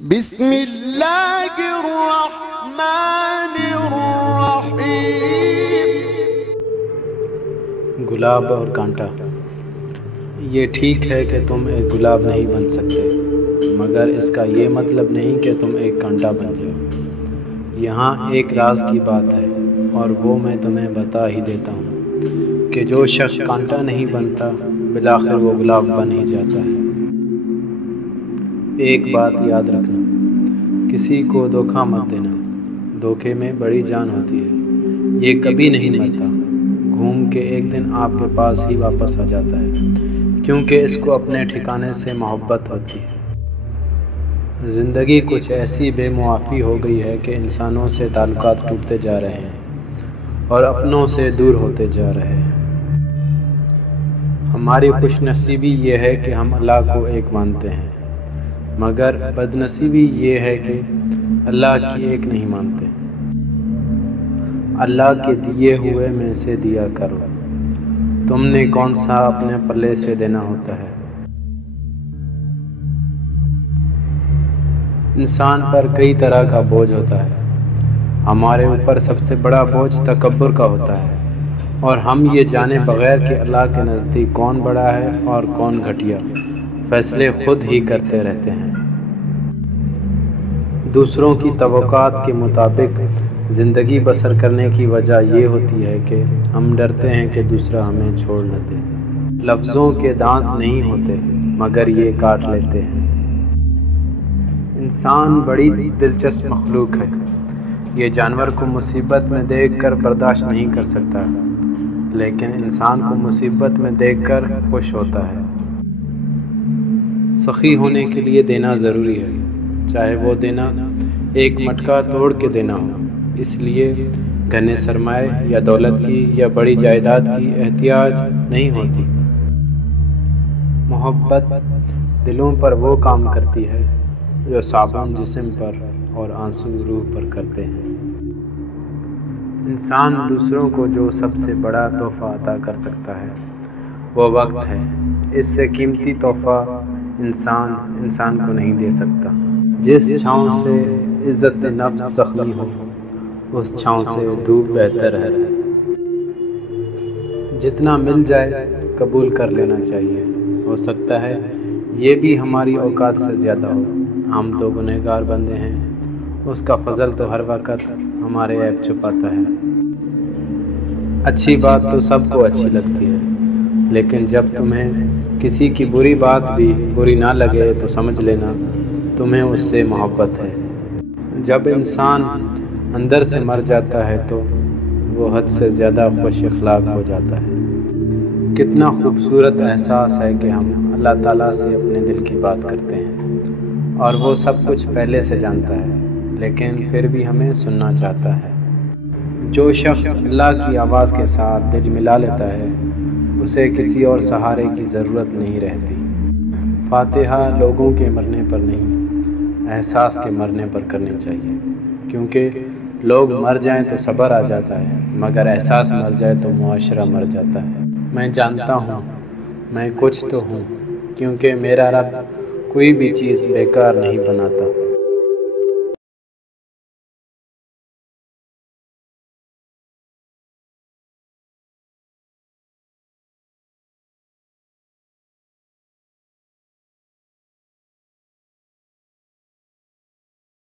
بسم اللہ الرحمن الرحیم۔ گلاب اور کانٹا۔ یہ ٹھیک ہے کہ تم ایک گلاب نہیں بن سکتے، مگر اس کا یہ مطلب نہیں کہ تم ایک کانٹا بن جاؤ۔ یہاں ایک راز کی بات ہے، اور وہ میں تمہیں بتا ہی دیتا ہوں کہ جو شخص کانٹا نہیں بنتا بالآخر وہ گلاب بن ہی جاتا ہے۔ ایک بات یاد رکھنا، کسی کو دھوکہ مت دینا، دھوکے میں بڑی جان ہوتی ہے۔ یہ کبھی نہیں مرتا، گھوم کے ایک دن آپ کے پاس ہی واپس آ جاتا ہے، کیونکہ اس کو اپنے ٹھکانے سے محبت ہوتی ہے۔ زندگی کچھ ایسی بے معافی ہو گئی ہے کہ انسانوں سے تعلقات ٹوٹتے جا رہے ہیں اور اپنوں سے دور ہوتے جا رہے ہیں۔ ہماری خوش نصیبی یہ ہے کہ ہم اللہ کو ایک مانتے ہیں، مگر بد نصیبی یہ ہے کہ اللہ کی ایک نہیں مانتے۔ اللہ کے دیے ہوئے میں سے دیا کرو، تم نے کون سا اپنے پلے سے دینا ہوتا ہے۔ انسان پر کئی طرح کا بوجھ ہوتا ہے۔ ہمارے اوپر سب سے بڑا بوجھ تکبر کا ہوتا ہے، اور ہم یہ جانے بغیر کہ اللہ کے نزدیک کون بڑا ہے اور کون گھٹیا، فیصلے خود ہی کرتے رہتے ہیں۔ دوسروں کی توقعات کے مطابق زندگی بسر کرنے کی وجہ یہ ہوتی ہے کہ ہم ڈرتے ہیں کہ دوسرا ہمیں چھوڑ نہ دے۔ لفظوں کے دانت نہیں ہوتے، مگر یہ کاٹ لیتے ہیں۔ انسان بڑی دلچسپ مخلوق ہے۔ یہ جانور کو مصیبت میں دیکھ کر برداشت نہیں کر سکتا، لیکن انسان کو مصیبت میں دیکھ کر خوش ہوتا ہے۔ سخی ہونے کے لیے دینا ضروری ہے، چاہے وہ دینا ایک مٹکا توڑ کے دینا ہو۔ اس لیے گھنے سرمائے یا دولت کی یا بڑی جائیداد کی احتیاج نہیں ہوتی۔ محبت دلوں پر وہ کام کرتی ہے جو صابن جسم پر اور آنسو روح پر کرتے ہیں۔ انسان دوسروں کو جو سب سے بڑا تحفہ عطا کر سکتا ہے وہ وقت ہے۔ اس سے قیمتی تحفہ انسان کو نہیں دے سکتا۔ جس چھاؤں سے عزت نفس زخمی ہو، اس چھاؤں سے دھوپ بہتر ہے۔ جتنا مل جائے قبول کر لینا چاہیے، ہو سکتا ہے یہ بھی ہماری اوقات سے زیادہ ہو۔ ہم تو گنہگار بندے ہیں، اس کا فضل تو ہر وقت ہمارے عیب چھپاتا ہے۔ اچھی بات تو سب کو اچھی لگتی ہے، لیکن جب تمہیں کسی کی بری بات بھی بری نہ لگے تو سمجھ لینا تمہیں اس سے محبت ہے۔ جب انسان اندر سے مر جاتا ہے تو وہ حد سے زیادہ خوش اخلاق ہو جاتا ہے۔ کتنا خوبصورت احساس ہے کہ ہم اللہ تعالیٰ سے اپنے دل کی بات کرتے ہیں، اور وہ سب کچھ پہلے سے جانتا ہے، لیکن پھر بھی ہمیں سننا چاہتا ہے۔ جو شخص اللہ کی آواز کے ساتھ دل ملا لیتا ہے، اسے کسی اور سہارے کی ضرورت نہیں رہتی۔ فاتحہ لوگوں کے مرنے پر نہیں، احساس کے مرنے پر کرنی چاہیے، کیونکہ لوگ مر جائیں تو صبر آ جاتا ہے، مگر احساس مر جائے تو معاشرہ مر جاتا ہے۔ میں جانتا ہوں میں کچھ تو ہوں، کیونکہ میرا رب کوئی بھی چیز بیکار نہیں بناتا۔